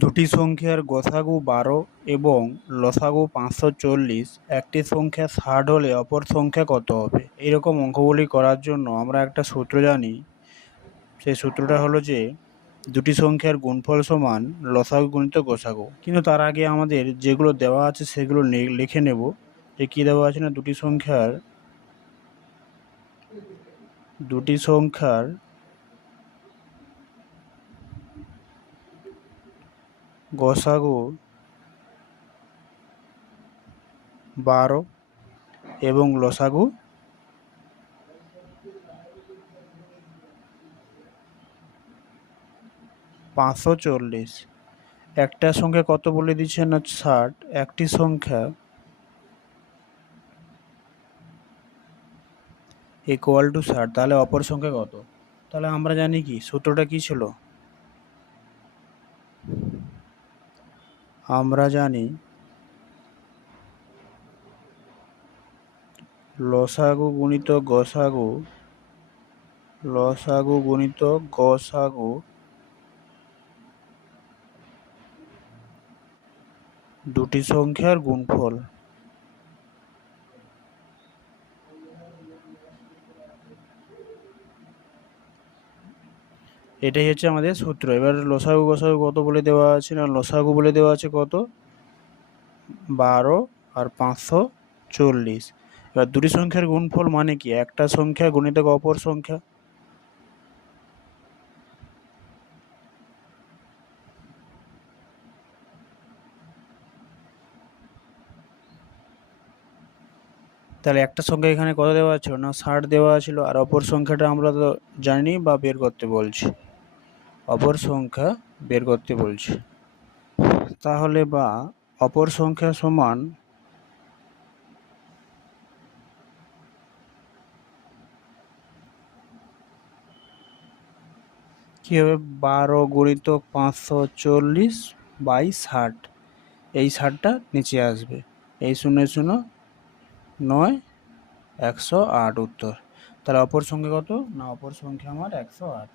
দুটি সংখ্যার গসাগু 12 এবং লসাগু 540, একটি সংখ্যা 60 হলে অপর সংখ্যা কত হবে? এইরকম অঙ্কগুলি করার জন্য আমরা একটা সূত্র জানি। সেই সূত্রটা হলো যে দুটি সংখ্যার গুণফল সমান লসাগু গুণিত গসাগু। কিন্তু তার আগে আমাদের যেগুলো দেওয়া আছে সেগুলো লিখে নেব। যে কী দেওয়া আছে না, দুটি সংখ্যার গসাগু 12 এবং লসাগু 540। একটা সংখ্যা কত বলে দিচ্ছে না 60, একটি সংখ্যা ইকুয়াল টু 60, তাহলে অপর সংখ্যা কত? তাহলে আমরা জানি কি সূত্রটা কি ছিল? আমরা জানি লসাগু গুণিত গসাগু দুটি সংখ্যার গুণফল। এটাই হচ্ছে আমাদের সূত্র। এবার লসাগু গসাগু কত বলে দেওয়া আছে না, লসাগু বলে দেওয়া আছে কত? 12 আর 540। এবার দুটি সংখ্যার গুণফল মানে কি? একটা সংখ্যা গুণিতক অপর সংখ্যা। তাহলে একটা সংখ্যা এখানে কত দেওয়া ছিল না 60 দেওয়া ছিল, আর অপর সংখ্যাটা আমরা তো জানি বা বের করতে বলছি। অপর সংখ্যা বের করতে বলছি। তাহলে বা অপর সংখ্যা সমান কি হবে? 12 গুণিতক 540 বাই 60। এই 60টা নিচে আসবে। এই 0 0 9 108 উত্তর। তাহলে অপর সংখ্যা কত না, অপর সংখ্যা আমার 108।